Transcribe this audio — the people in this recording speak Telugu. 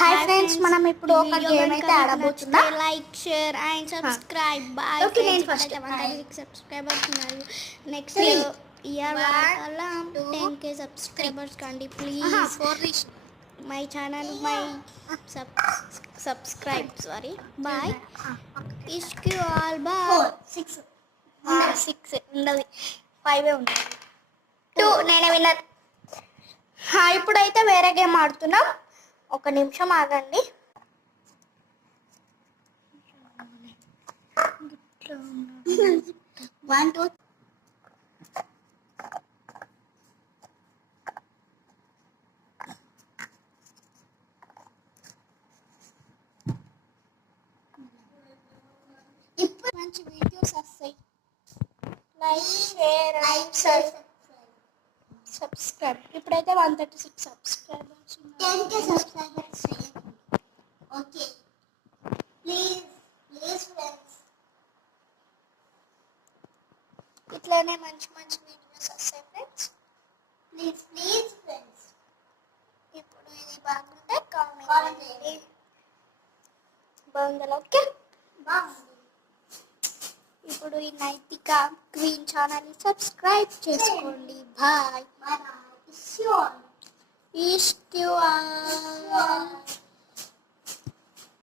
హాయ్ ఫ్రెండ్స్, మనం ఇప్పుడు ఒక గేమ్ అయితే ఆడబోతున్నాం. Like share and subscribe. Bye okay, నేను ఫ్రెండ్స్. ఫస్ట్ సబ్స్క్రైబర్స్ ఉన్నారు. నెక్స్ట్ ఇయర్ వాళ్ళ 10k సబ్స్క్రైబర్స్ కండి please. My channel subscribe sorry. Bye. ఇష్క్ యు ఆల్. బాయ్. 6 ఉండదు, 5 ఉండదు. 2 నేనే విన్నర్. ఇప్పుడైతే వేరే గేమ్ ఆడుతున్నాం. ఒక నిమిషం ఆగండి. ఇప్పుడు మంచి వీడియోస్ వస్తాయి. Like share and subscribe. ఇప్పుడైతే 136 సబ్స్క్రైబర్స్ ఉన్నారు. 10k subscribers. Okay, please friends, ఇట్లానే మంచి వీడియోస్ వస్తాయి ఫ్రెండ్స్. Please friends. ఇప్పుడు ఇది బాగుంటే కామెంట్ చేయండి. బాగుందా? ఓకే, బాగుంది. ఇప్పుడు ఈ నైతిక క్వీన్ ఛానల్ని సబ్స్క్రైబ్ చేసుకోండి. బాయ్. ఇష్క్ యు ఆల్.